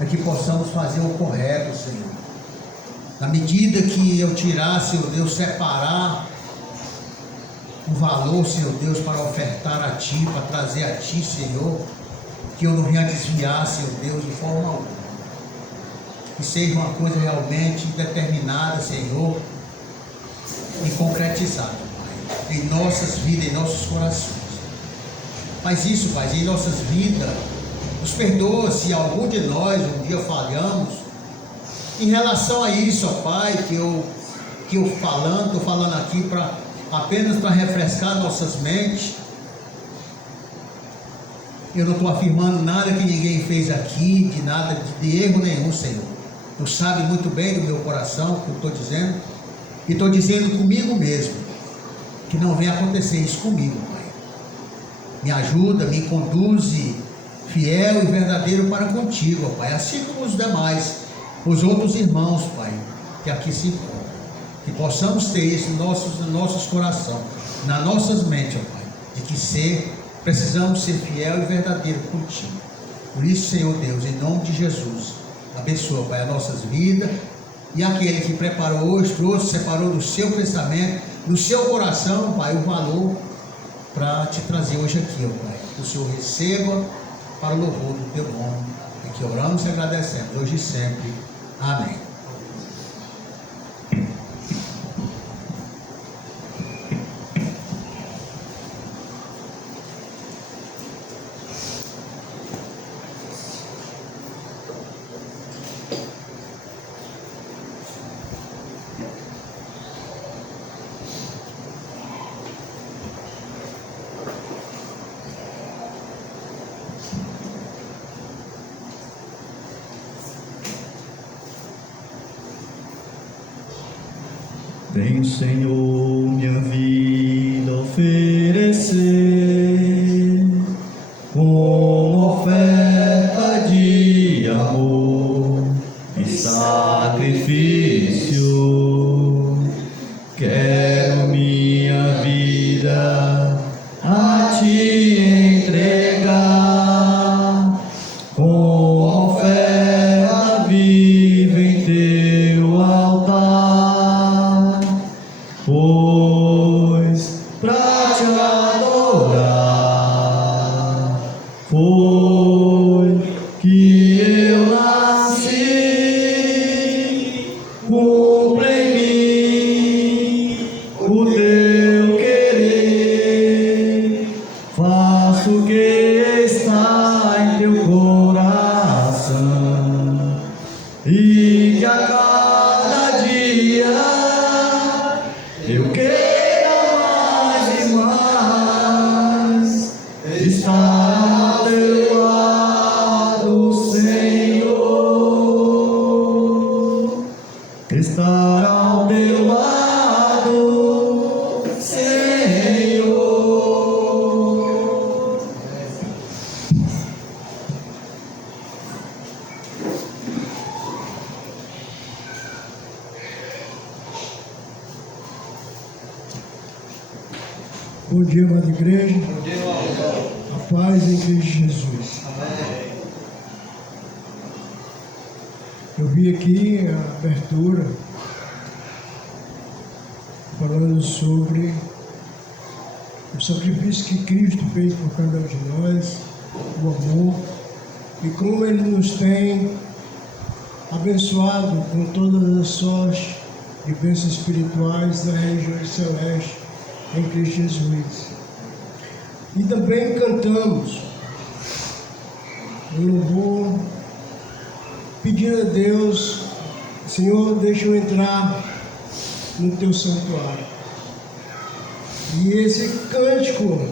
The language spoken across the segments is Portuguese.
para que possamos fazer o correto, Senhor. Na medida que eu tirar, Senhor Deus, separar o valor, Senhor Deus, para ofertar a Ti, para trazer a Ti, Senhor, que eu não venha desviar, Senhor Deus, de forma alguma. Que seja uma coisa realmente determinada, Senhor, e concretizada, Pai, em nossas vidas, em nossos corações. Faz isso, Pai, em nossas vidas. Nos perdoa se algum de nós um dia falhamos em relação a isso, ó Pai, que eu estou falando aqui apenas para refrescar nossas mentes. Eu não estou afirmando nada que ninguém fez aqui, de nada, de erro nenhum, Senhor. Tu sabe muito bem do meu coração o que eu estou dizendo, e estou dizendo comigo mesmo, que não venha acontecer isso comigo, Pai. Me ajuda, me conduze fiel e verdadeiro para contigo, ó Pai, assim como os demais, os outros irmãos, Pai, que aqui se encontram. Que possamos ter isso nos nossos corações, nas nossas mentes, ó Pai, de que precisamos ser fiel e verdadeiro contigo. Por isso, Senhor Deus, em nome de Jesus, abençoa, Pai, as nossas vidas, e aquele que preparou hoje, trouxe, separou do seu pensamento, do seu coração, Pai, o valor para te trazer hoje aqui, ó Pai. Que o Senhor receba para o louvor do teu nome, e que oramos e agradecemos hoje e sempre. Amém. Venho, Senhor, minha vida oferecer como oferta de amor e sacrifício. Quero minha vida a Ti entregar como oferta viva em Teu altar. Pois pra Te adorar foi que eu nasci. Cumpre em mim o Teu querer, faço o que está em Teu coração, e que a cada dia eu quero mais e mais estar ao Teu lado, Senhor. Estar ao Teu lado, Senhor. Bom dia, amada igreja. Bom dia, irmão. A paz em Cristo Jesus. Amém. Eu vi aqui a abertura falando sobre o sacrifício que Cristo fez por cada um de nós, o amor, e como Ele nos tem abençoado com todas as sortes de bênçãos espirituais das regiões celestes em Cristo Jesus. E também cantamos um louvor pedindo a Deus: Senhor, deixa eu entrar no Teu santuário. E esse cântico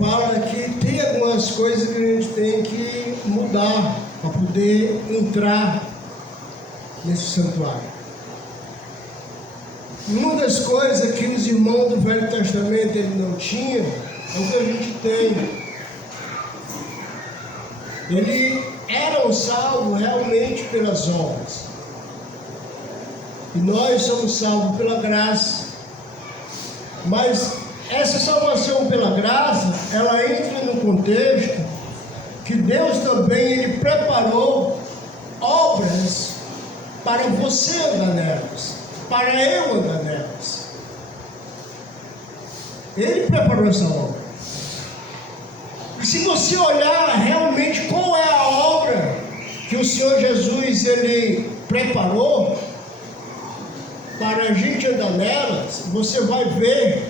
fala que tem algumas coisas que a gente tem que mudar para poder entrar nesse santuário. Uma das coisas que os irmãos do Velho Testamento ele não tinham é o que a gente tem. Eles eram salvos realmente pelas obras. E nós somos salvos pela graça. Mas essa salvação pela graça, ela entra no contexto que Deus também ele preparou obras para você andar nelas, para eu andar nelas. Ele preparou essa obra. E se você olhar realmente qual é a obra que o Senhor Jesus ele preparou para a gente andar nelas, você vai ver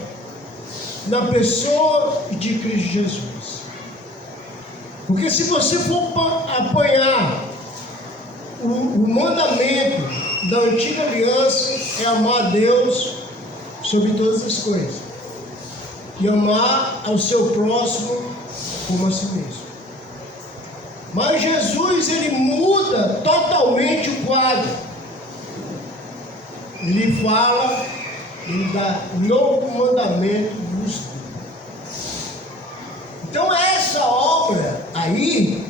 na pessoa de Cristo Jesus. Porque se você for apanhar o mandamento da antiga aliança, é amar a Deus sobre todas as coisas e amar ao seu próximo como a si mesmo. Mas Jesus ele muda totalmente o quadro. Ele fala, ele dá novo mandamento vos dou. Então essa obra aí,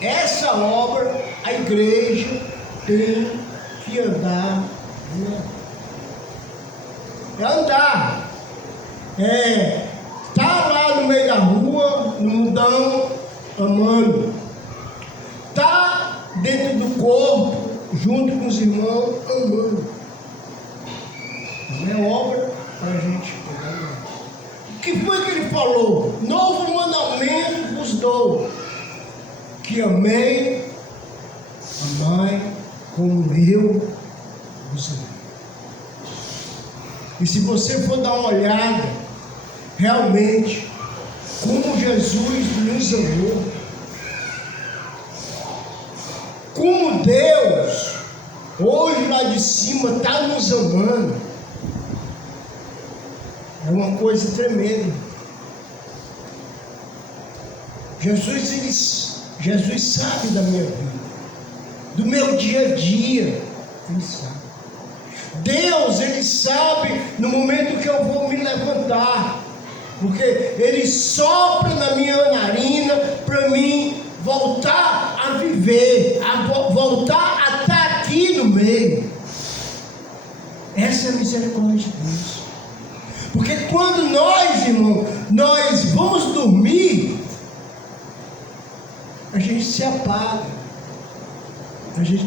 essa obra a igreja tem que andar nela. É andar. Tá lá no meio da rua, no mundão, amando. Tá dentro do corpo, junto com os irmãos, amando. Não é obra para a gente pegar. O que foi que ele falou? Novo mandamento vos dou, que amei, amai como eu vos amei. E se você for dar uma olhada, realmente, como Jesus nos amou, como Deus, hoje lá de cima, está nos amando, é uma coisa tremenda. Jesus sabe da minha vida, do meu dia a dia, Ele sabe. Deus, Ele sabe no momento que eu vou me levantar, porque Ele sopra na minha narina para mim voltar a viver, voltar a estar aqui no meio. Essa é a misericórdia de Deus. Porque quando nós, irmão, nós vamos dormir, a gente se apaga, a gente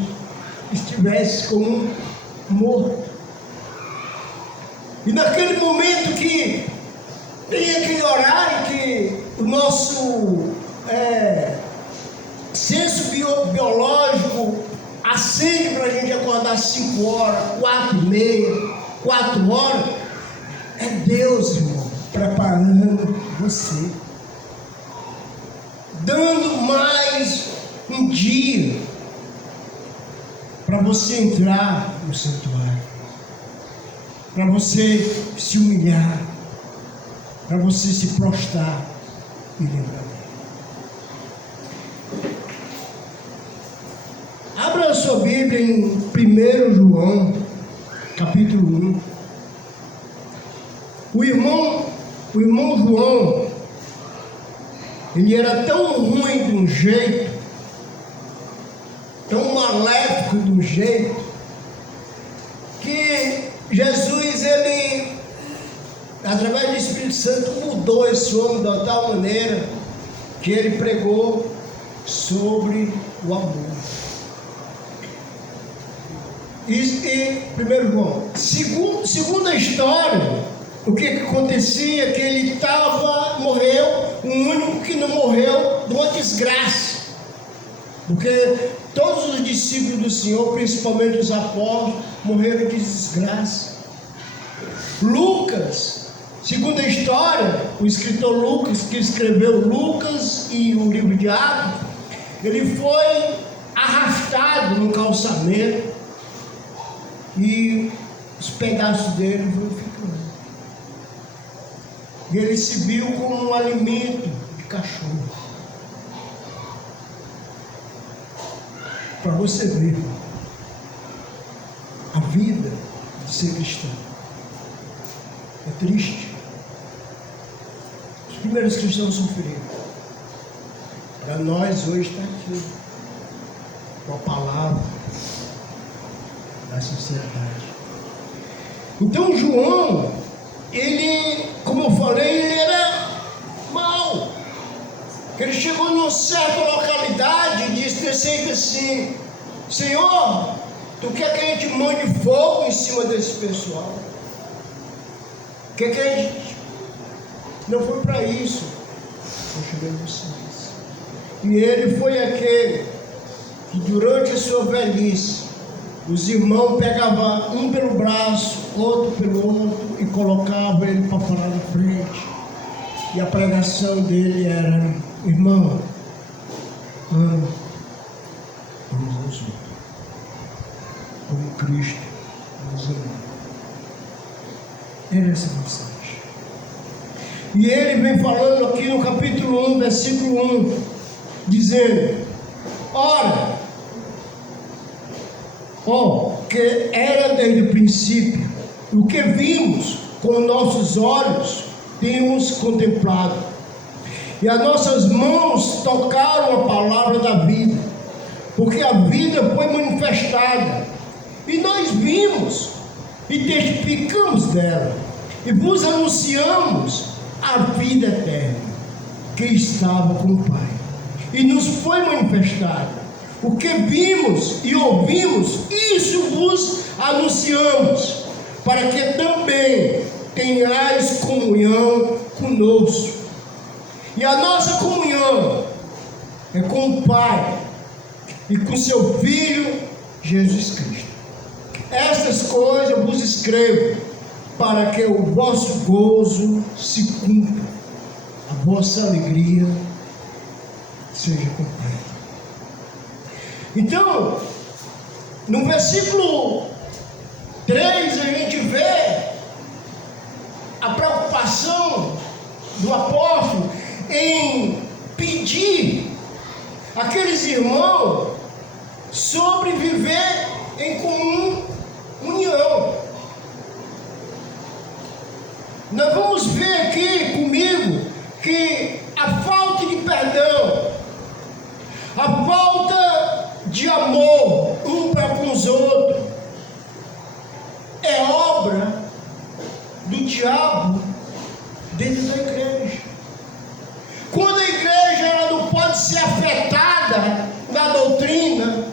estivesse como morto. E naquele momento que tem aquele horário que o nosso senso biológico acende para a gente acordar 5 horas, 4h30, 4 horas, é Deus, irmão, preparando você, dando mais um dia para você entrar no santuário, para você se humilhar, para você se prostrar e lembrar dele. Abra a sua Bíblia em 1 João, capítulo 1. O irmão João, ele era tão ruim de um jeito, tão maléfico de um jeito, que Jesus, ele, através do Espírito Santo, mudou esse homem de tal maneira que ele pregou sobre o amor. E 1 João, segundo a história, o que acontecia? Que ele morreu, o único que não morreu de uma desgraça. Porque todos os discípulos do Senhor, principalmente os apóstolos, morreram de desgraça. Lucas, segundo a história, o escritor Lucas, que escreveu Lucas e o livro de Atos, ele foi arrastado no calçamento e os pedaços dele foram ficando. E ele se viu como um alimento de cachorro. Para você ver a vida de ser cristão. É triste. Os primeiros cristãos sofreram. Para nós hoje está aqui com a palavra da sociedade. Então João, ele, como eu falei, ele era mau. que ele chegou numa certa localidade e disse assim: Senhor, tu quer que a gente mande fogo em cima desse pessoal? Quer que a gente... Não foi para isso que eu cheguei a vocês. E ele foi aquele que durante a sua velhice, os irmãos pegavam um pelo braço, outro pelo outro e colocavam ele para falar na frente. E a pregação dele era: irmão, ame uns aos outros, como Cristo nos amou. Era essa mensagem. E ele vem falando aqui no capítulo 1, versículo 1, dizendo: ora, que era desde o princípio, o que vimos com nossos olhos, temos contemplado, e as nossas mãos tocaram a palavra da vida, porque a vida foi manifestada, e nós vimos e testificamos dela, e vos anunciamos a vida eterna que estava com o Pai, e nos foi manifestada. O que vimos e ouvimos, isso vos anunciamos, para que também tenhais comunhão conosco. E a nossa comunhão é com o Pai e com seu Filho Jesus Cristo. Estas coisas eu vos escrevo para que o vosso gozo se cumpra, a vossa alegria seja completa. Então, no versículo 3 a gente vê a preocupação do apóstolo em pedir àqueles irmãos sobre viver em comum união. Nós vamos ver aqui comigo que a falta de perdão, a falta de amor um para com os outros, é obra do diabo dentro da igreja. Quando a igreja ela não pode ser afetada na doutrina,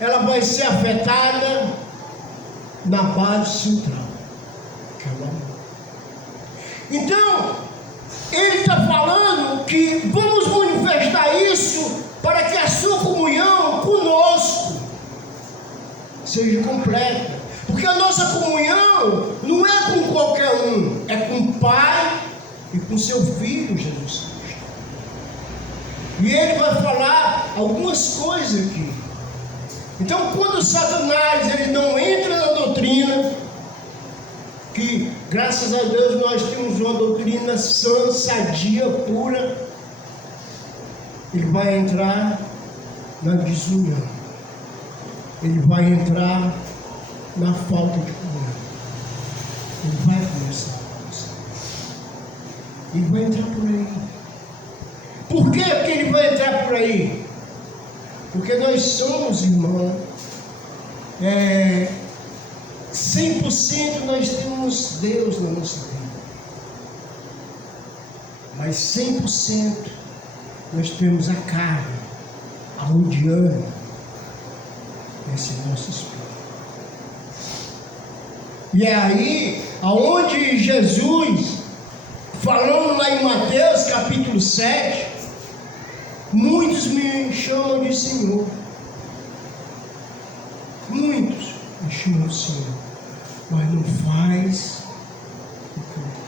ela vai ser afetada na base central, que é o amor. Então, ele está falando que vamos manifestar isso para que a sua comunhão conosco seja completa. Porque a nossa comunhão não é com qualquer um, é com o Pai e com seu Filho Jesus Cristo. E ele vai falar algumas coisas aqui. Então, quando Satanás ele não entra na doutrina, que graças a Deus nós temos uma doutrina sã, sadia, pura, ele vai entrar na desunião, ele vai entrar na falta de comunhão, ele vai começar a começar, ele vai entrar por aí. Por que ele vai entrar por aí? Porque nós somos irmãos, 100% nós temos Deus na nossa vida, mas 100% nós temos a carne, arrodeando esse nosso espírito. E é aí aonde Jesus, falando lá em Mateus capítulo 7, muitos me chamam de Senhor, muitos me chamam de Senhor, mas não faz o que eu digo.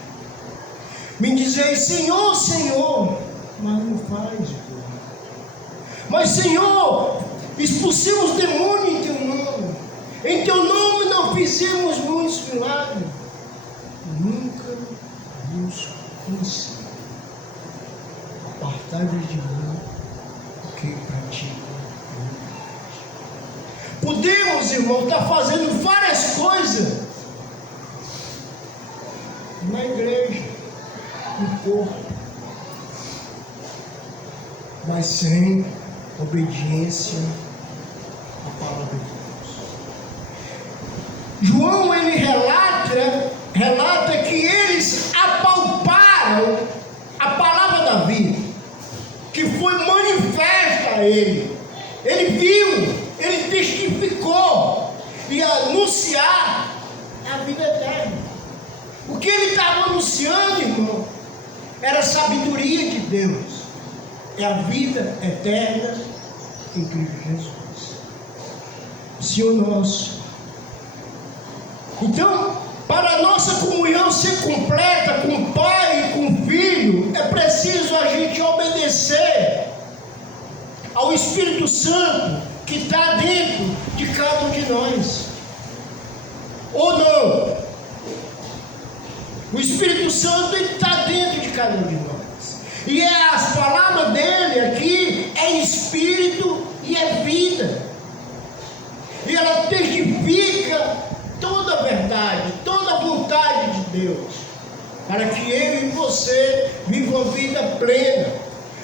Me dizem Senhor, Senhor, mas não faz o que eu digo. Mas Senhor, expulsemos demônio em teu nome, em teu nome não fizemos muitos milagres. Nunca vos conheci. Apartai-vos de mim, que praticam. Podemos, irmão, estar fazendo várias coisas na igreja, no corpo, mas sem obediência à palavra de Deus. João ele relata que eles apalparam a palavra da vida. foi manifesta a ele. Ele viu, ele testificou e anunciar a vida eterna. O que ele estava anunciando, irmão, era a sabedoria de Deus. É a vida eterna em Cristo Jesus, Senhor nosso. Então, para a nossa comunhão ser completa com o Pai e com o Filho, é preciso a gente obedecer ao Espírito Santo que está dentro de cada um de nós. Ou não? O Espírito Santo está dentro de cada um de nós. E as palavras dele aqui é espírito e é vida. E ela testifica toda a verdade, toda a vontade de Deus, para que eu e você vivam a vida plena,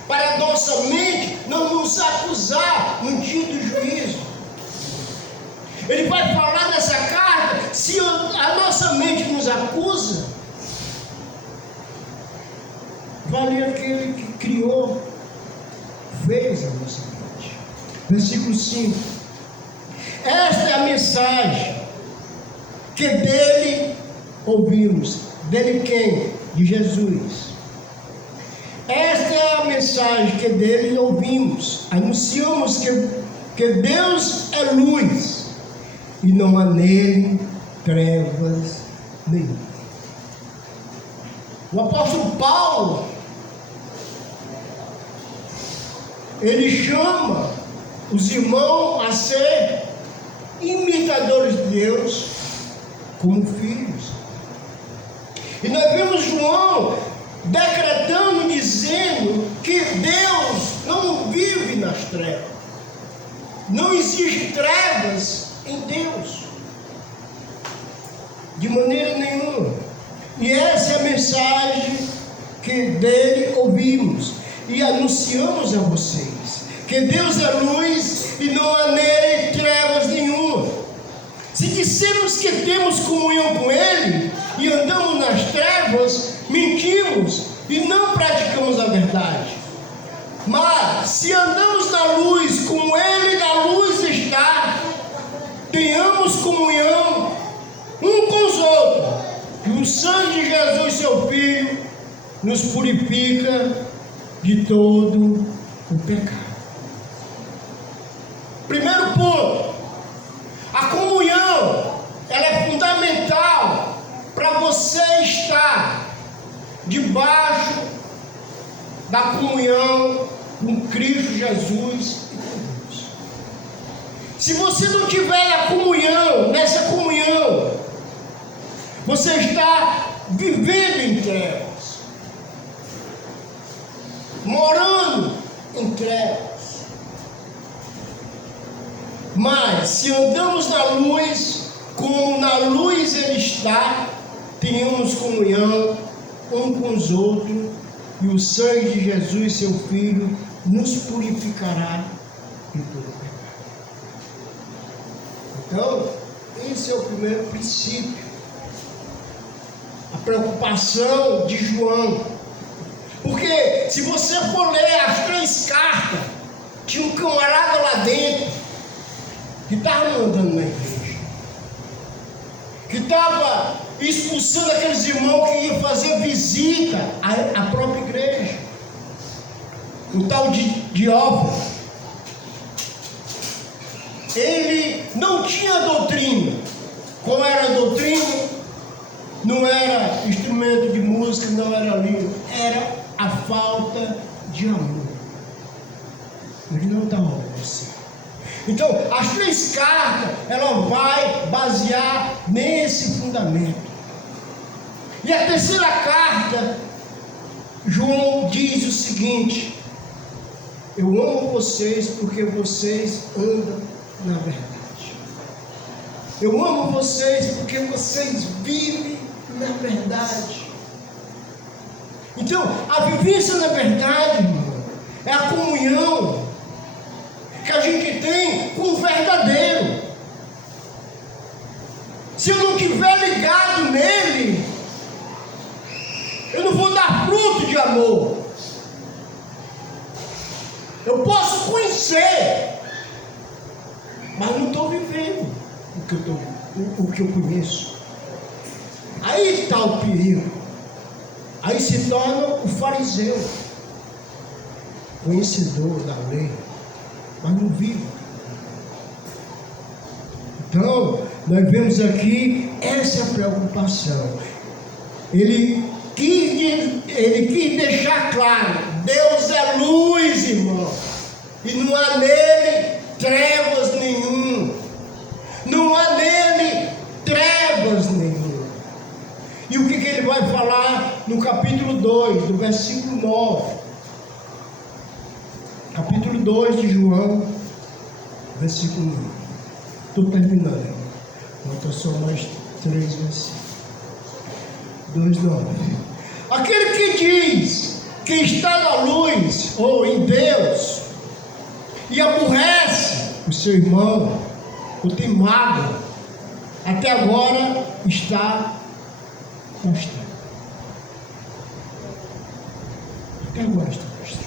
para a nossa mente não nos acusar no dia do juízo. Ele vai falar nessa carta, se a nossa mente nos acusa, vale aquele que criou, fez a nossa mente. Versículo 5. Esta é a mensagem que dele ouvimos. Dele quem? De Jesus. Esta é a mensagem que dele ouvimos. Anunciamos que Deus é luz e não há nele trevas nenhuma. O apóstolo Paulo, ele chama os irmãos a ser imitadores de Deus como filhos. E nós vemos João decretando, dizendo que Deus não vive nas trevas. Não existe trevas em Deus, de maneira nenhuma. E essa é a mensagem que dele ouvimos e anunciamos a vocês, que Deus é luz e não há nele trevas nenhuma. Se dissermos que temos comunhão com ele e andamos nas trevas, mentimos e não praticamos a verdade. Mas se andamos na luz, como ele na luz está, tenhamos comunhão um com os outros, e o sangue de Jesus, seu Filho, nos purifica de todo o pecado. Primeiro ponto, a comunhão, ela é fundamental para você estar debaixo da comunhão com Cristo Jesus e com Deus. Se você não tiver a comunhão, nessa comunhão, você está vivendo em trevas, morando em trevas. Mas se andamos na luz, como na luz ele está, tenhamos comunhão um com os outros, e o sangue de Jesus, seu Filho, nos purificará de todo pecado. Então, esse é o primeiro princípio. A preocupação de João. Porque se você for ler as 3 cartas, tinha um camarada lá dentro que estava mandando na igreja, que estava expulsando aqueles irmãos que iam fazer visita à própria igreja, o tal de Diófilo. Ele não tinha doutrina. Qual era a doutrina? Não era instrumento de música, não era língua, era a falta de amor. Ele não estava obedecendo. Então, as 3 cartas, ela vai basear nesse fundamento. E a terceira carta, João diz o seguinte: eu amo vocês porque vocês andam na verdade. Eu amo vocês porque vocês vivem na verdade. Então, a vivência na verdade, irmão, é a comunhão que a gente tem com o verdadeiro. Se eu não estiver ligado nele, eu não vou dar fruto de amor. Eu posso conhecer, mas não estou vivendo o que eu conheço. Aí está o perigo. Aí se torna o fariseu, conhecedor da lei, mas não vive. Então, nós vemos aqui essa preocupação. Ele quis deixar claro: Deus é luz, irmão, e não há nele trevas nenhum. Não há nele trevas nenhum. E o que ele vai falar no capítulo 2, do versículo 9? Capítulo 2 de João, versículo 9. Estou terminando. Faltam só mais 3 versículos. 2:9. Aquele que diz que está na luz ou em Deus e aborrece o seu irmão, o tem mágoa, até agora está constante. Até agora está constante.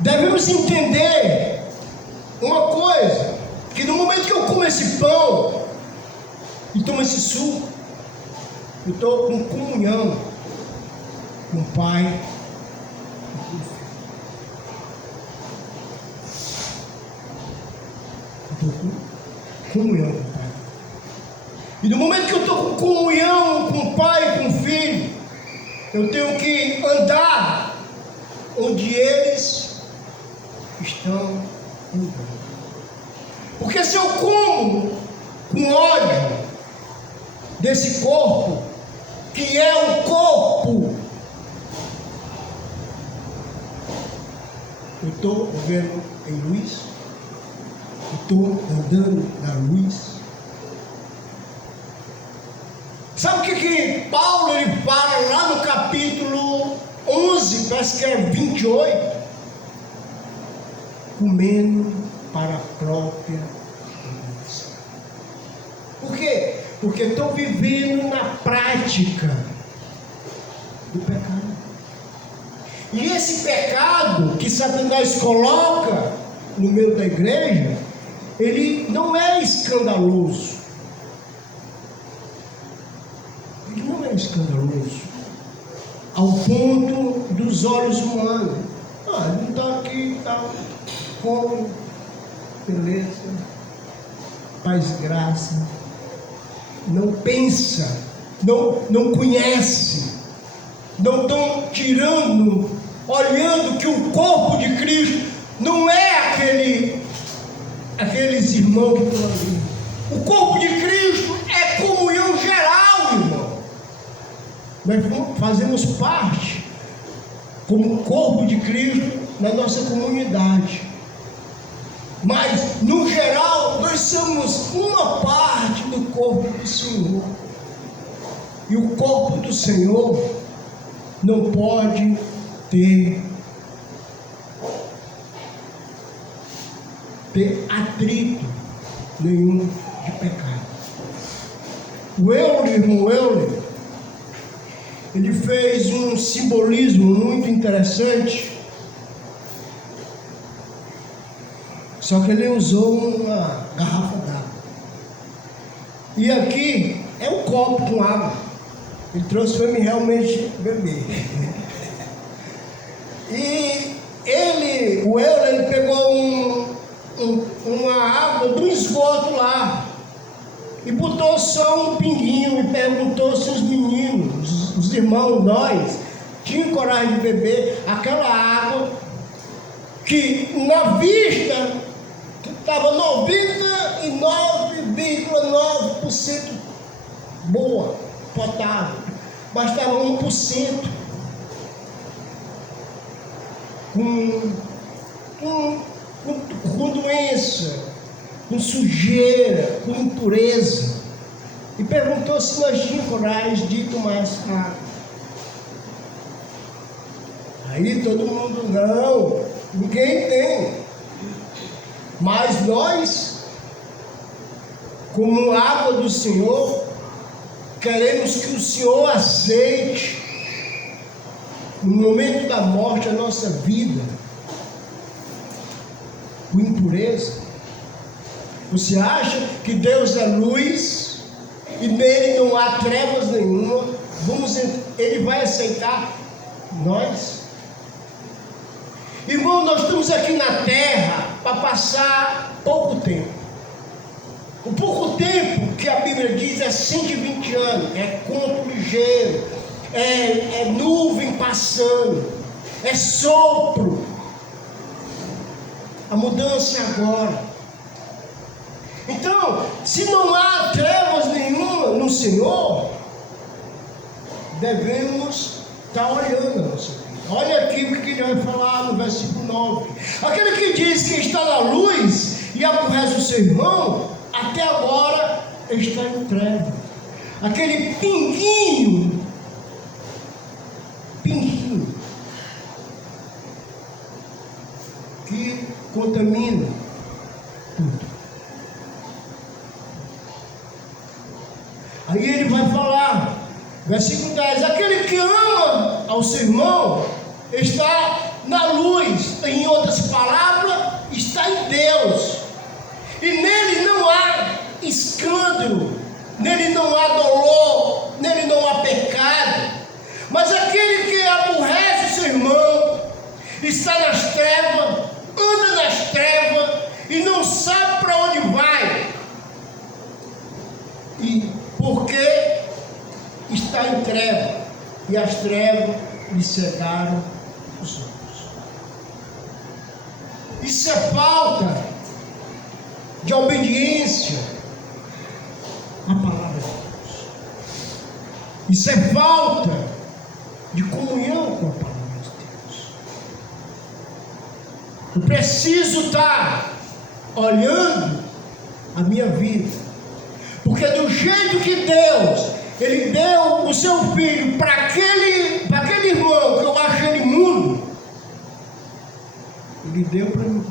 Devemos entender uma coisa: que no momento que eu como esse pão e tomo esse suco, eu estou com comunhão com o Pai e com o Filho. Estou com comunhão com o Pai. E no momento que eu estou com comunhão com o Pai e com o Filho, eu tenho que andar onde eles estão andando. Porque se eu como com ódio desse corpo, que é o corpo, eu estou vivendo em luz, eu estou andando na luz. Sabe o que Paulo ele fala lá no capítulo 11, parece que é 28? Comendo para a própria luz. Por quê? Porque estou vivendo na prática do pecado. E esse pecado que Satanás coloca no meio da igreja, ele não é escandaloso. Ele não é escandaloso ao ponto dos olhos humanos. Ele não está aqui, está como, beleza, paz e graça. Não pensa, não conhece, não estão tirando, olhando que o corpo de Cristo não é aqueles irmãos que estão ali. O corpo de Cristo é comunhão geral, irmão. Nós fazemos parte, como corpo de Cristo, na nossa comunidade. Mas, no geral, nós somos uma parte do corpo do Senhor. E o corpo do Senhor não pode ter atrito nenhum de pecado. O irmão Euler, ele fez um simbolismo muito interessante. Só que ele usou uma garrafa d'água. E aqui é um copo com água. Ele trouxe para mim realmente beber. E o Euler, ele pegou uma água do esgoto lá e botou só um pinguinho e perguntou se os meninos, os irmãos, nós, tinham coragem de beber aquela água que na vista estava 99,9% boa, potável, mas estava 1% com doença, com sujeira, com impureza. E perguntou se nós tínhamos coragem de tomar essa água. Aí todo mundo, não, ninguém tem. Mas nós, como água do Senhor, queremos que o Senhor aceite no momento da morte, a nossa vida com impureza? Você acha que Deus é luz e nele não há trevas nenhuma? Ele vai aceitar nós? Irmão, nós estamos aqui na terra para passar pouco tempo. O pouco tempo que a Bíblia diz é 120 anos, é conto ligeiro, é nuvem passando, é sopro. A mudança é agora. Então, se não há trevas nenhuma no Senhor, devemos estar olhando a nossa vida. Olha aqui o que ele vai falar no versículo 9. Aquele que diz que está na luz e aborrece o seu irmão, até agora está em trevas. Aquele pinguinho que contamina tudo. Aí ele vai falar, versículo 10, aquele que ama ao seu irmão está na luz, em outras palavras, está em Deus, e nele não há escândalo, nele não há dolor, nele não há pecado. Mas aquele que aborrece o seu irmão está nas trevas, anda nas trevas e não sabe para onde vai. E porque está em trevas, e as trevas lhe cegaram os olhos. Isso é falta de obediência à palavra de Deus. Isso é falta de comunhão com a palavra de Deus. Eu preciso estar olhando a minha vida, porque do jeito que Deus, Ele deu o seu filho para aquele irmão que eu acho ele imundo, Ele deu para mim.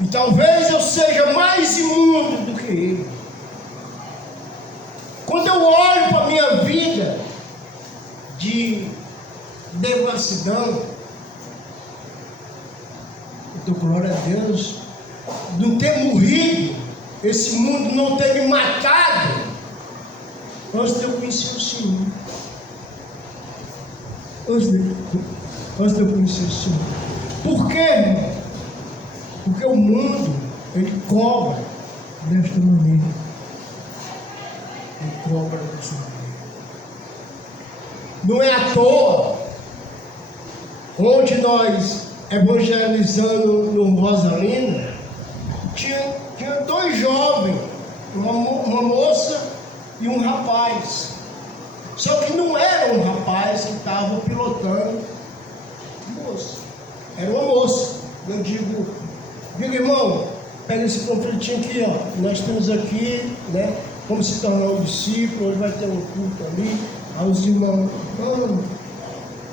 E talvez eu seja mais imundo do que ele. Quando eu olho para a minha vida de devassidão, eu dou glória a Deus não ter morrido, esse mundo não ter me matado antes de eu conhecer o Senhor. Antes de eu conhecer o Senhor. Por quê, irmão? Porque o mundo, ele cobra desta maneira. Ele cobra desta maneira. Não é à toa, onde nós evangelizando no Rosalina, tinha dois jovens, uma moça e um rapaz. Só que não era um rapaz que estava pilotando moça, era uma moça. Eu digo, irmão, pega esse panfletinho aqui, ó. Nós temos aqui, né? Como se tornar um discípulo, hoje vai ter um culto ali. Aí os irmãos, mano,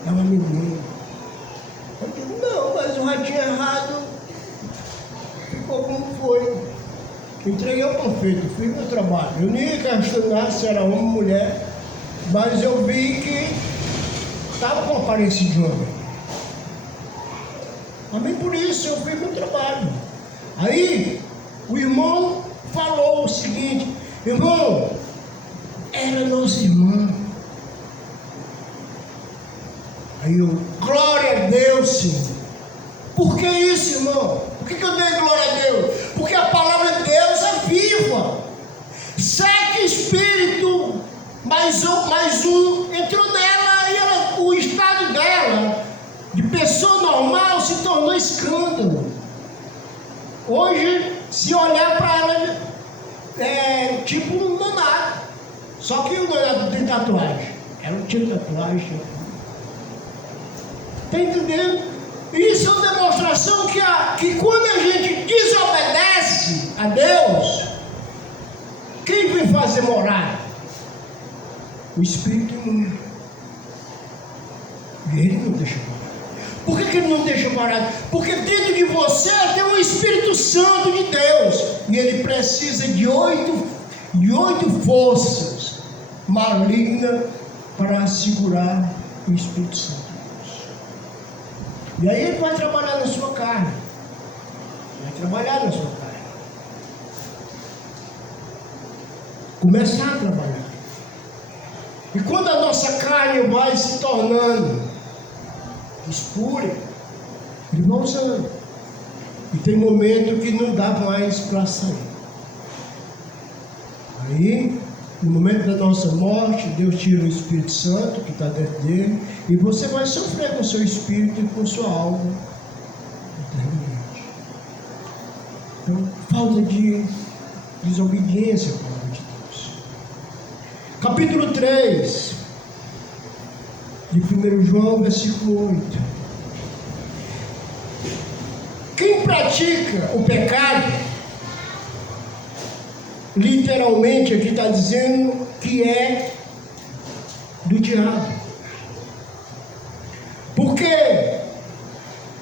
é uma menina. Eu digo, não, mas o ratinho errado ficou como foi. Entreguei o panfleto, fiz meu trabalho. Eu nem ia questionar se era homem ou mulher, mas eu vi que estava com a aparência de homem. Amém? Por isso eu fiz meu trabalho. Aí o irmão falou o seguinte: irmão, era nosso irmão. Aí eu, glória a Deus, Senhor. Por que isso, irmão? Por que eu dei glória a Deus? Porque a palavra de Deus é viva. 7 espíritos, mais um entrou nela e o estado dela de pessoa normal se tornou escândalo. Hoje, se olhar para ela, é tipo um danado. Só que o danado tem tatuagem. Ela não tinha tatuagem. Está entendendo? Isso é uma demonstração que quando a gente desobedece a Deus, quem vem fazer morada? O Espírito imundo. E ele não deixa morada. Por que ele não deixa morada? Porque dentro de você tem o Espírito Santo de Deus. E ele precisa de 8 forças malignas para segurar o Espírito Santo de Deus. E aí ele vai trabalhar na sua carne. Vai trabalhar na sua carne. Começar a trabalhar. E quando a nossa carne vai se tornando escura, ele vai usando. E tem momento que não dá mais para sair. Aí, no momento da nossa morte, Deus tira o Espírito Santo que está dentro dele, e você vai sofrer com o seu espírito e com sua alma eternamente. Então, falta de desobediência à palavra de Deus. Capítulo 3 de 1 João, versículo 8. Quem pratica o pecado, literalmente aqui está dizendo que é do diabo. Porque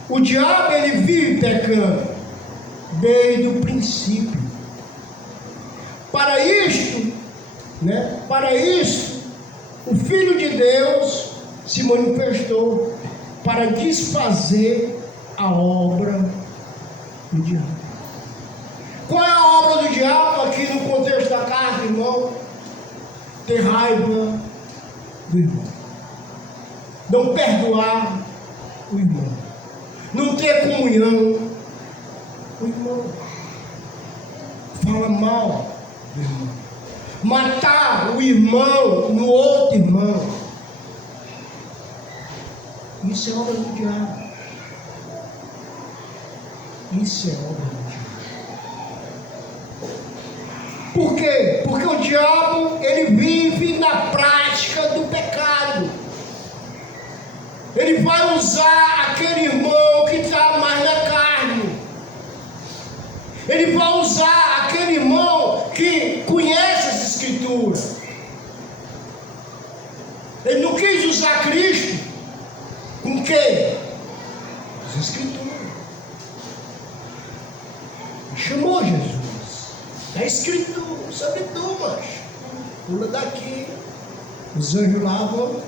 o diabo ele vive pecando desde o princípio. Para isto, para isso, o Filho de Deus se manifestou para desfazer a obra do diabo. Qual é a obra do diabo aqui no contexto da carne, irmão? Ter raiva do irmão, não perdoar o irmão, não ter comunhão com o irmão, fala mal do irmão, matar o irmão no outro irmão. Isso é obra do diabo. Isso é obra do diabo. Por quê? Porque o diabo ele vive na prática do pecado. Ele vai usar aquele irmão que está mais na carne. Ele vai usar aquele irmão que conhece as Escrituras. Ele não quis usar Cristo com quem? As Escrituras. Ele chamou Jesus. Está escrito sobre tu, mas pula daqui. Os anjos lá vão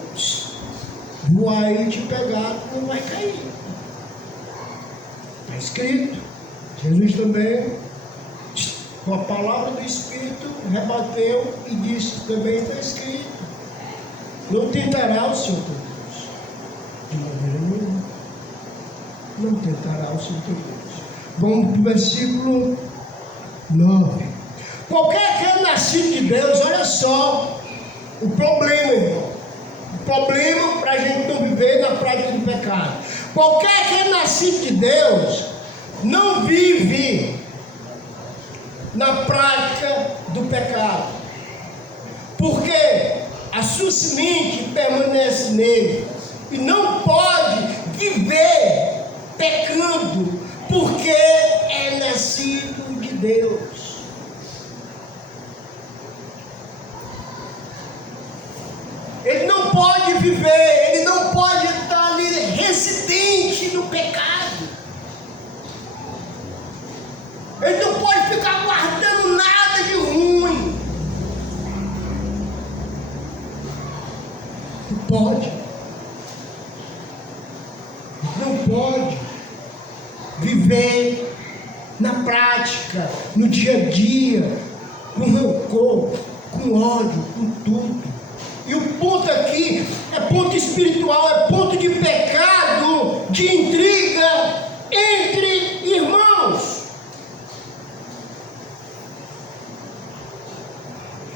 voar e te pegar, tu não vai cair. Está escrito. Jesus também, com a palavra do Espírito, rebateu e disse: também está escrito: não tentará o Senhor teu Deus. De maneira nenhuma. Não tentará o Senhor teu Deus. Vamos para o versículo 9. Qualquer que é nascido de Deus, olha só o problema, irmão. O problema para a gente não viver na prática do pecado. Qualquer que é nascido de Deus não vive na prática do pecado, porque a sua semente permanece nele e não pode viver pecando, porque é nascido de Deus. Ele não pode viver, ele não pode estar ali residente no pecado. Ele não pode ficar guardando nada de ruim. Não pode. Não pode viver na prática, no dia a dia, com rancor, com ódio, com tudo. E o ponto aqui é ponto espiritual, é ponto de pecado, de intriga entre irmãos.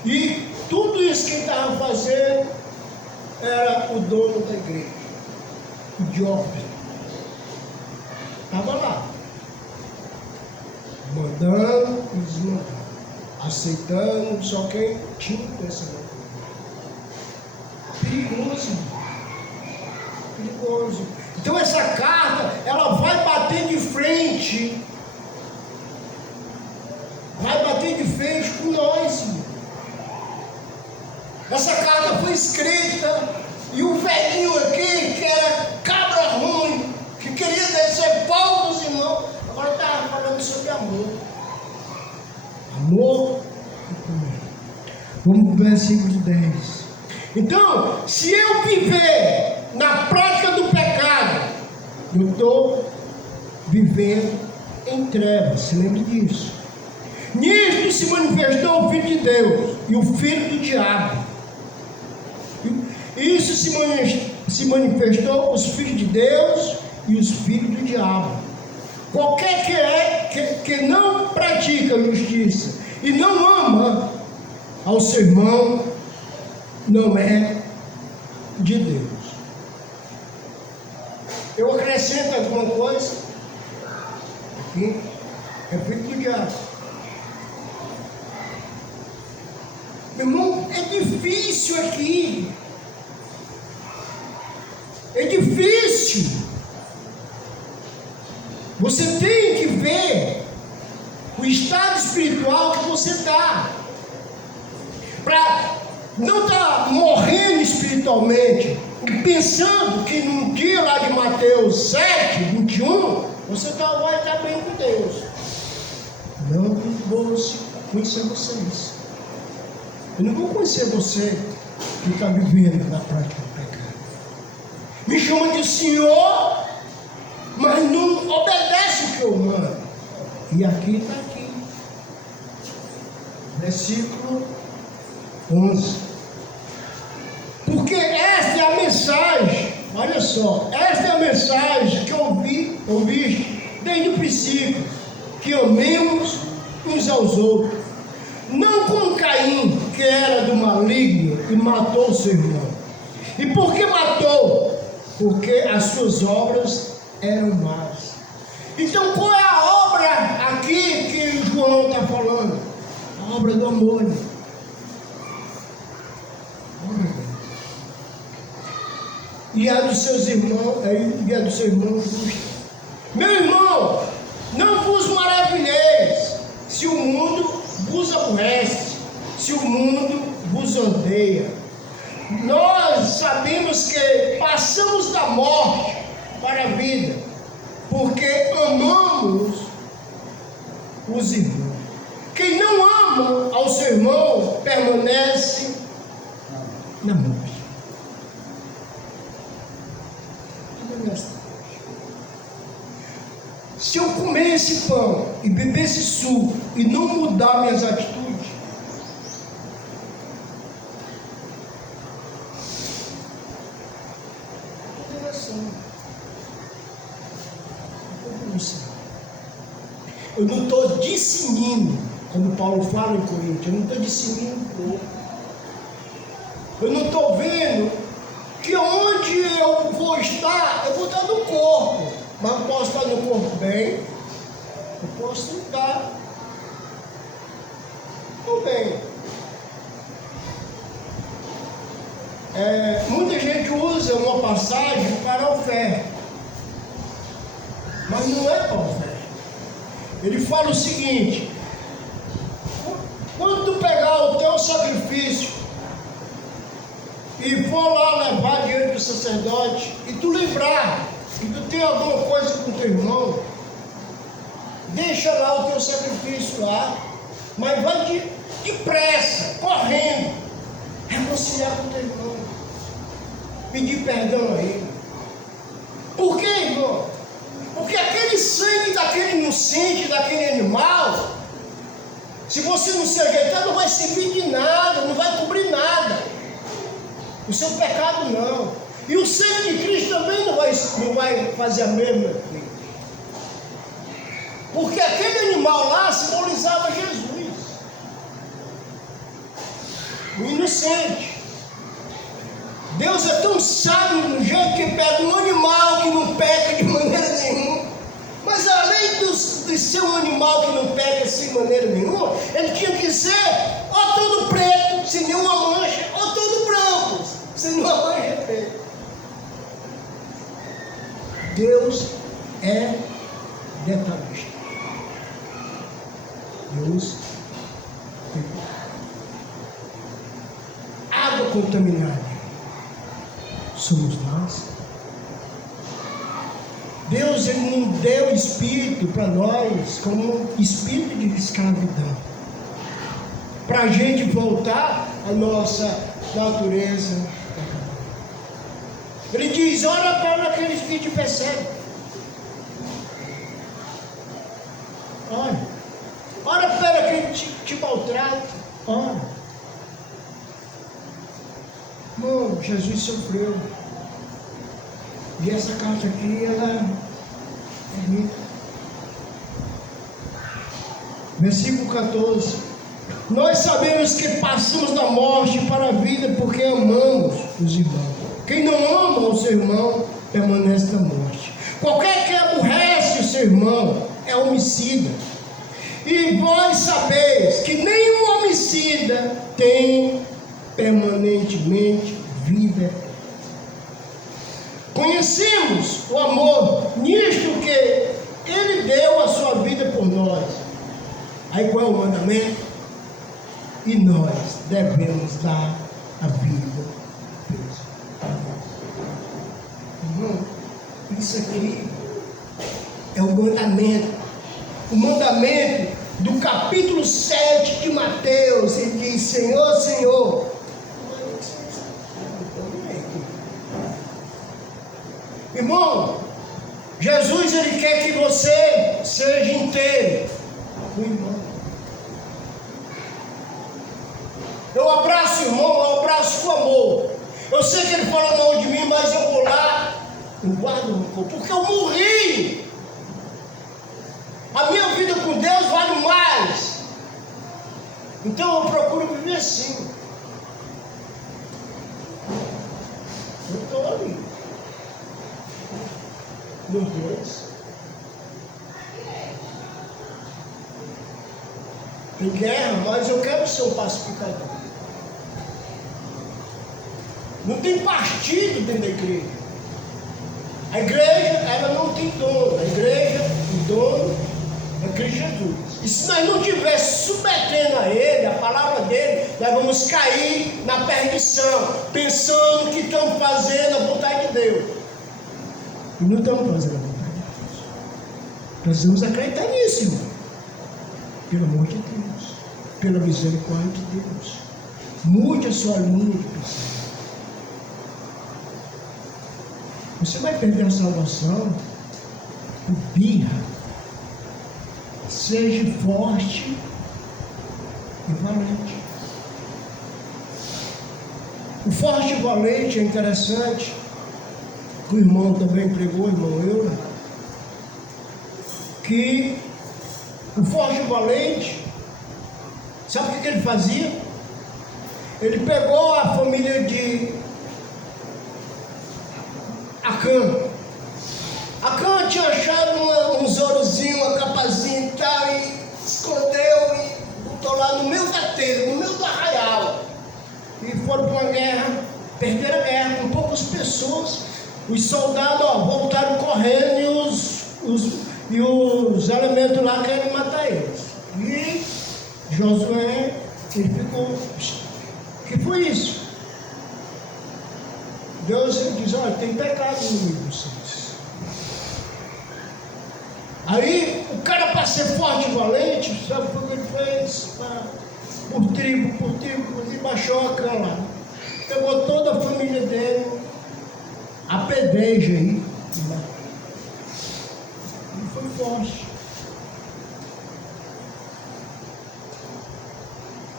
E tudo isso que ele estava fazendo era o dono da igreja, o Diótrefes. Estava lá, mandando e desmandando, aceitando só quem tinha pensamento. Perigoso, perigoso. Então essa carta, ela vai bater de frente, com nós. Essa carta foi escrita e o velhinho aqui, que era cabra ruim, que queria descer pau dos irmãos, agora está falando sobre amor. Amor e comunhão. Vamos para o versículo 10. Então, se eu viver na prática do pecado, eu estou vivendo em trevas. Se lembre disso. Nisto se manifestou o Filho de Deus e o Filho do Diabo. Isso se manifestou os filhos de Deus e os filhos do diabo. Qualquer que não pratica justiça e não ama ao seu irmão, não é de Deus. Eu acrescento alguma coisa aqui, é filho do diabo. Meu irmão, é difícil aqui. É difícil. Você tem que ver o estado espiritual que você está, para não estar morrendo espiritualmente e pensando que no dia lá de Mateus 7, 21, você vai estar bem com Deus. Não vou conhecer vocês. Eu não vou conhecer você que está vivendo na prática do pecado. Me chama de Senhor, mas não obedece o que eu mando. E aqui está aqui. Versículo 11. Porque esta é a mensagem, olha só, esta é a mensagem que ouviste desde o princípio, que amemos uns aos outros. Não como Caim, que era do maligno e matou seu irmão. E por que matou? Porque as suas obras eram más. Então qual é a obra aqui que João está falando? A obra do amor. E a dos seus irmãos, e a do seu irmão justo. Meu irmão, não vos maravilheis se o mundo vos aborrece, se o mundo vos odeia. Nós sabemos que passamos da morte para a vida, porque amamos os irmãos. Quem não ama ao seu irmão permanece na morte. Se eu comer esse pão e beber esse suco e não mudar minhas atitudes, eu não estou discernindo, como Paulo fala em Coríntios, eu não estou discernindo o corpo. Eu não estou vendo que onde eu vou estar no corpo, mas eu posso estar no corpo bem, eu posso estar no bem. Muita gente usa uma passagem para oferta, mas não é para oferta. Ele fala o seguinte: quando tu pegar o teu sacrifício e for lá levar diante do sacerdote, e tu lembrar que tu tem alguma coisa com teu irmão, deixa lá o teu sacrifício lá, mas vai depressa, correndo, reconciliar com teu irmão, pedir perdão a ele. Por quê, irmão? Porque aquele sangue daquele inocente, daquele animal, se você não se ajeitar, não vai servir de nada, não vai cobrir nada. O seu pecado não. E o sangue de Cristo também não vai fazer a mesma coisa. Porque aquele animal lá simbolizava Jesus, o inocente. Deus é tão sábio no jeito que pega um animal que não peca de maneira nenhuma. Mas além de ser um animal que não peca de maneira nenhuma, ele tinha que ser ou todo preto, sem nenhuma mancha, ou todo branco, sem nenhuma mancha preta. Deus é detalhista. Deus tem água contaminada. Somos nós. Deus, Ele não deu espírito para nós como espírito de escravidão, para a gente voltar à nossa natureza. Ele diz: ora para aqueles que te perseguem. Ora para quem te maltrata. Ora. Irmão, Jesus sofreu. E essa carta aqui, ela é linda. Versículo 14. Nós sabemos que passamos da morte para a vida porque amamos os irmãos. Quem não ama o seu irmão permanece na morte. Qualquer que aborrece o seu irmão é homicida. E vós sabeis que nenhum homicida tem permanentemente vida eterna. Conhecemos o amor nisto que Ele deu a sua vida por nós. Aí qual é o mandamento? E nós devemos dar a vida pelos irmãos. Irmão, isso aqui é o mandamento. O mandamento do capítulo 7 de Mateus. Ele diz: Senhor, Senhor. Irmão, Jesus, Ele quer que você seja inteiro. O irmão. Eu abraço o irmão, eu abraço com amor. Eu sei que ele fala mal de mim, mas eu vou lá, eu guardo o rancor, porque eu morri. A minha vida com Deus vale mais. Então eu procuro viver assim. Eu estou ali. Nos dois. Tem guerra, mas eu quero ser um pacificador. Não tem partido dentro da igreja. A igreja, ela não tem dono. A igreja, o dono é Cristo Jesus. E se nós não estivermos submetendo a Ele, a palavra dele, nós vamos cair na perdição, pensando que estamos fazendo a vontade de Deus. E não estamos fazendo a vontade de Deus. Nós precisamos acreditar nisso, irmão. Pelo amor de Deus, pela misericórdia de Deus. Mude a sua linha de pensamento. Você vai perder a salvação por birra. Seja forte e valente. O forte e valente é interessante. O irmão também pregou, o irmão Euler, que o forte e valente, sabe o que ele fazia? Ele pegou a família de Acã. Acã tinha achado uns ourozinhos, uma capazinha e tal, e escondeu e botou lá no meio da telha, no meio do arraial. E foram para uma guerra, perderam a guerra com poucas pessoas. Os soldados voltaram correndo e os elementos lá querem matar eles. E Josué, ele ficou, o que foi isso? Deus diz: olha, tem pecado no meio de vocês. Aí o cara, para ser forte e valente, sabe o que ele fez? Por tribo, baixou a cã lá. Pegou toda a família dele, apedreja aí. Ele foi forte.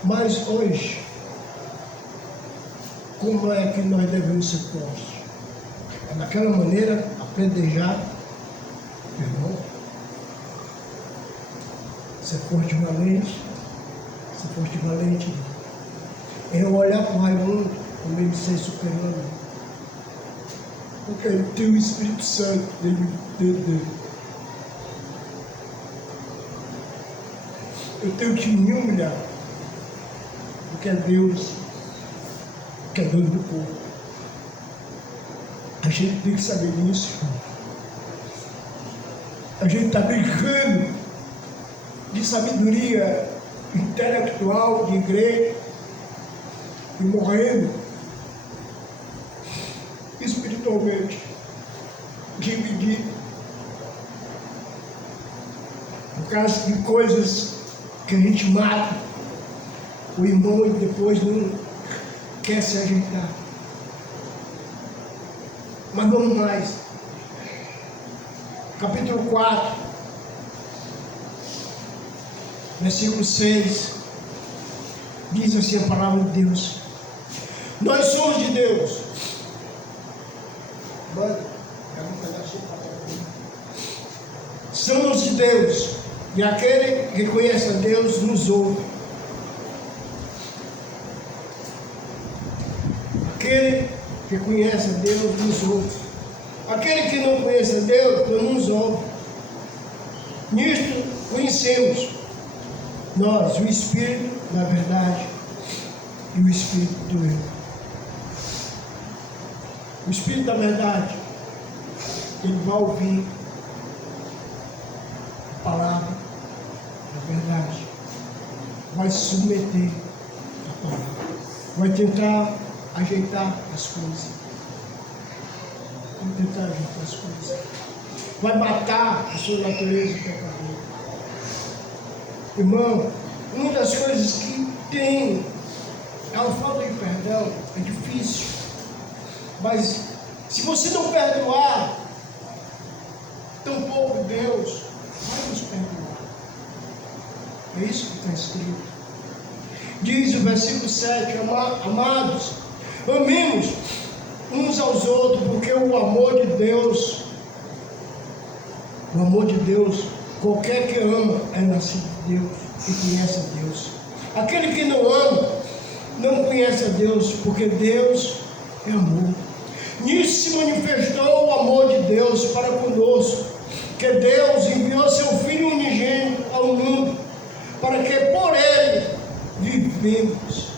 Mas hoje, como é que nós devemos ser fortes? É daquela maneira, apedrejar, irmão. Ser forte e valente. Ser forte e valente. É eu olhar para o Raimundo como ele ser superior a mim. Porque ele tem o Espírito Santo dentro dele. Eu tenho que me humilhar. Porque é Deus que é dono do corpo. A gente tem que saber disso. A gente está brincando de sabedoria intelectual, de igreja, e morrendo espiritualmente, dividido, por causa de coisas que a gente mata o irmão e depois não quer se ajeitar. Mas vamos mais. Capítulo 4, versículo 6. Diz assim a palavra de Deus: nós somos de Deus. Somos de Deus, e aquele que conhece a Deus nos ouve. Aquele que conhece a Deus nos ouve. Aquele que não conhece a Deus não nos ouve. Nisto conhecemos nós o Espírito da verdade e o Espírito do erro. O Espírito da verdade, ele vai ouvir a palavra da verdade, vai se submeter à palavra, vai tentar ajeitar as coisas, vai matar a sua natureza pecadora. Irmão, uma das coisas que tem é a falta de perdão. É difícil, mas se você não perdoar, tampouco Deus vai nos perdoar. É isso que está escrito. Diz o versículo 7: amados, amemos uns aos outros, porque o amor de Deus, qualquer que ama é nascido de Deus e conhece a Deus. Aquele que não ama não conhece a Deus, porque Deus é amor. Nisso se manifestou o amor de Deus para conosco, que Deus enviou seu Filho unigênito ao mundo, para que por ele vivemos.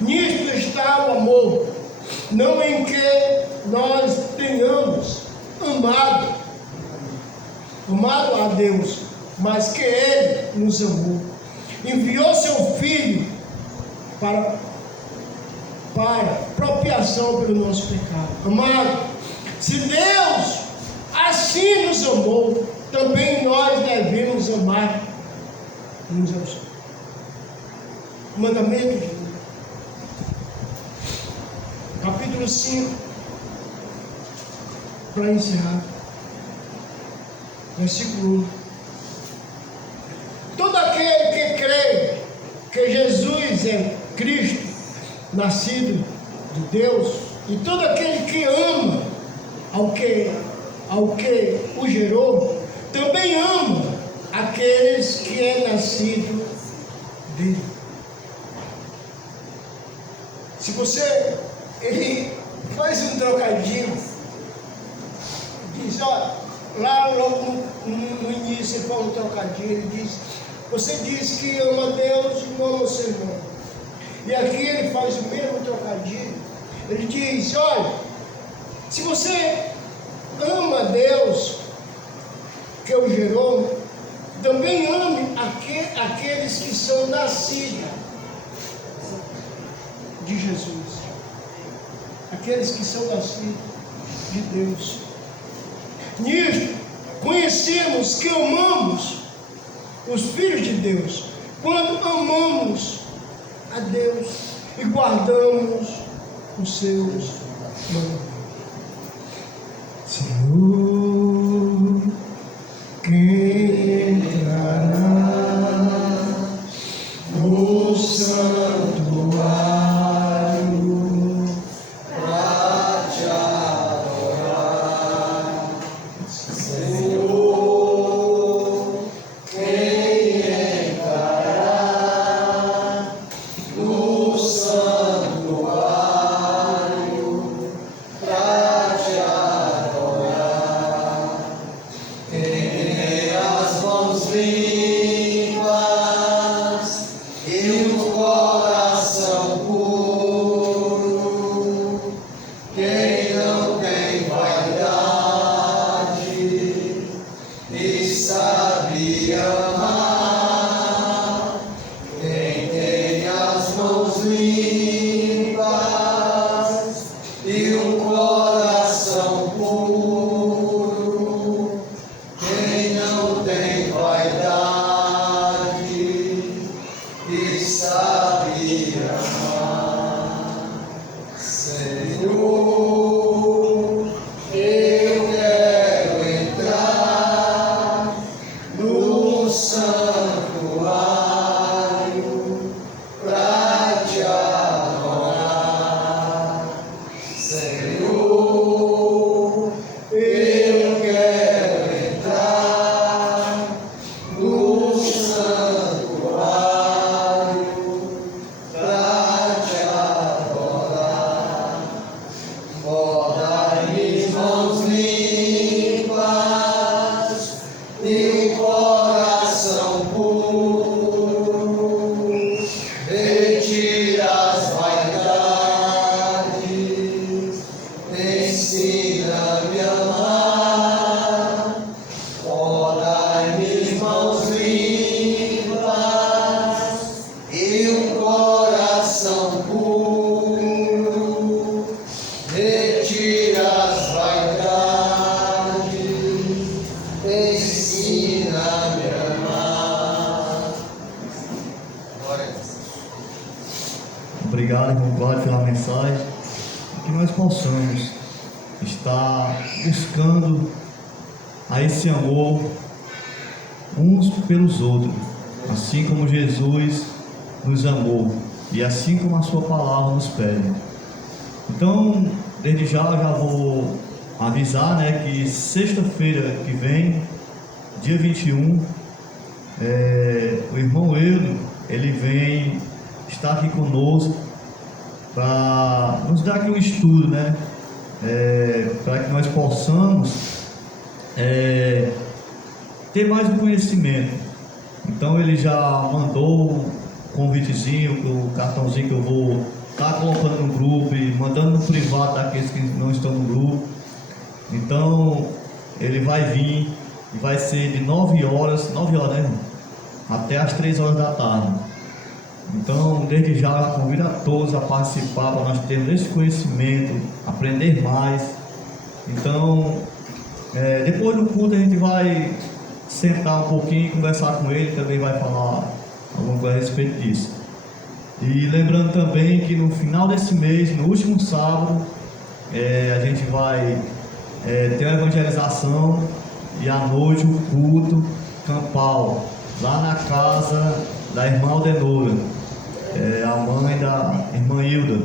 Nisto está o amor, não em que nós tenhamos amado a Deus, mas que ele nos amou, enviou seu Filho para propiação pelo nosso pecado. Amado, se Deus assim nos amou, também nós devemos amar uns aos outros. Mandamento de Deus. Capítulo 5, para encerrar, versículo 1. Todo aquele que crê que Jesus é Cristo, nascido de Deus, e todo aquele que ama ao que o gerou, também ama aqueles que é nascido dele. Se você, ele faz um trocadilho, diz, ó, lá logo no início ele faz um trocadilho, ele diz, você diz que ama Deus e não ama o seu irmão. E aqui ele faz o mesmo trocadilho, ele diz, olha, se você ama Deus que o gerou, também ame aqueles que são nascidos de Jesus, aqueles que são nascidos de Deus. Nisto conhecemos que amamos os filhos de Deus, quando amamos a Deus e guardamos os seus mandamentos. Senhor, quem entrará no santuário para te adorar? Senhor, quem entrará no santuário para te adorar? obrigado, irmão Cláudio, pela mensagem. Que nós possamos estar buscando a esse amor uns pelos outros, assim como Jesus nos amou e assim como a sua palavra nos pede. Então, desde já eu já vou avisar, né, que sexta-feira que vem, dia 21, o irmão Eudo, ele vem estar aqui conosco para nos dar aqui um estudo, né, para que nós possamos ter mais um conhecimento. Então ele já mandou um convitezinho, o cartãozinho que eu vou estar colocando no grupo e mandando no privado daqueles que não estão no grupo. Então ele vai vir e vai ser de 9 horas, né, irmão? Até as 3 horas da tarde. Então desde já eu convido a todos a participar para nós termos esse conhecimento, aprender mais. Então depois do culto a gente vai sentar um pouquinho e conversar com ele, também vai falar alguma coisa a respeito disso. E lembrando também que no final desse mês, no último sábado, a gente vai ter uma evangelização e à noite o culto campal, lá na casa da irmã Aldenora, a mãe da irmã Hilda.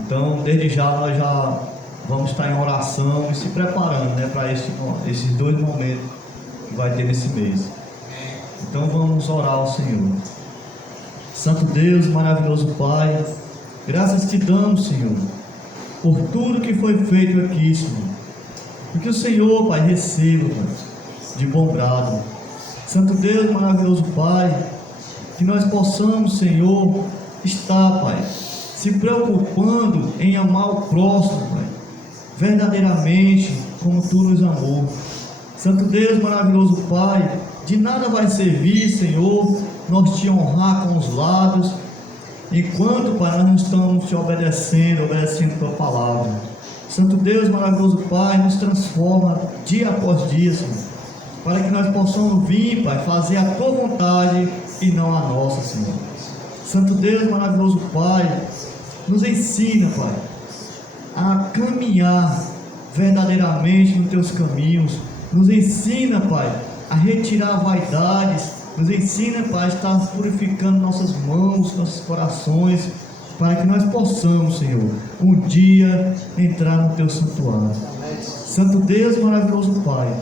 Então desde já nós já vamos estar em oração e se preparando, né, para esses 2 momentos que vai ter nesse mês. Então vamos orar ao Senhor. Santo Deus, maravilhoso Pai, graças te damos, Senhor, por tudo que foi feito aqui, Senhor. Porque o Senhor, Pai, receba, Pai, de bom grado. Santo Deus, maravilhoso Pai, que nós possamos, Senhor, estar, Pai, se preocupando em amar o próximo, Pai, verdadeiramente como tu nos amou. Santo Deus, maravilhoso Pai, de nada vai servir, Senhor, nós te honrar com os lábios, enquanto, Pai, nós não estamos te obedecendo a tua palavra. Santo Deus, maravilhoso Pai, nos transforma dia após dia, Senhor, para que nós possamos vir, Pai, fazer a tua vontade e não a nossa, Senhor. Santo Deus, maravilhoso Pai, nos ensina, Pai, a caminhar verdadeiramente nos teus caminhos. Nos ensina, Pai, a retirar vaidades. Nos ensina, Pai, a estar purificando nossas mãos, nossos corações, para que nós possamos, Senhor, um dia entrar no teu santuário. Santo Deus, maravilhoso Pai,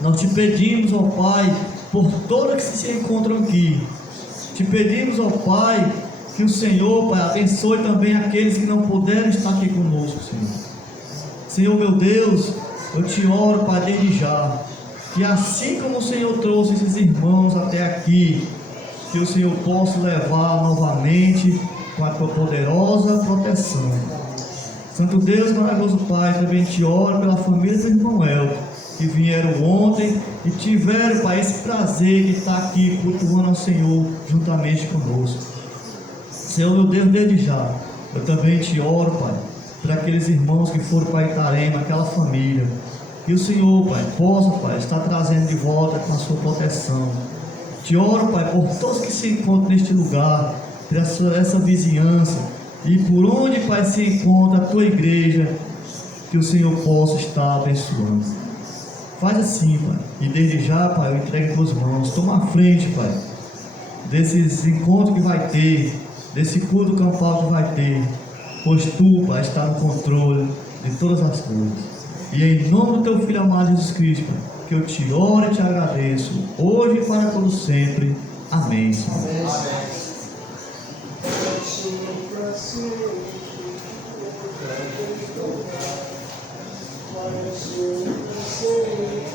nós te pedimos, ó Pai, por todos que se encontram aqui. Te pedimos, ó Pai, que o Senhor, Pai, abençoe também aqueles que não puderam estar aqui conosco, Senhor. Senhor, meu Deus, eu te oro, Pai, desde já, que assim como o Senhor trouxe esses irmãos até aqui, que o Senhor possa levar novamente com a tua poderosa proteção. Santo Deus, maravilhoso Pai, também te oro pela família do irmão Elton, que vieram ontem e tiveram, Pai, esse prazer de estar aqui cultuando ao Senhor juntamente conosco. Senhor, meu Deus, desde já, eu também te oro, Pai, por aqueles irmãos que foram para Itarema, aquela família. Que o Senhor, Pai, possa, Pai, estar trazendo de volta com a sua proteção. Te oro, Pai, por todos que se encontram neste lugar, por essa vizinhança, e por onde, Pai, se encontra a tua igreja, que o Senhor possa estar abençoando. Faz assim, Pai, e desde já, Pai, eu entrego em tuas mãos. Toma a frente, Pai, desses encontros que vai ter, desse culto campal que vai ter, pois tu, Pai, está no controle de todas as coisas. E em nome do teu Filho amado Jesus Cristo, Pai, que eu te oro e te agradeço, hoje e para todo sempre. Amém, Senhor. Amém. Amém.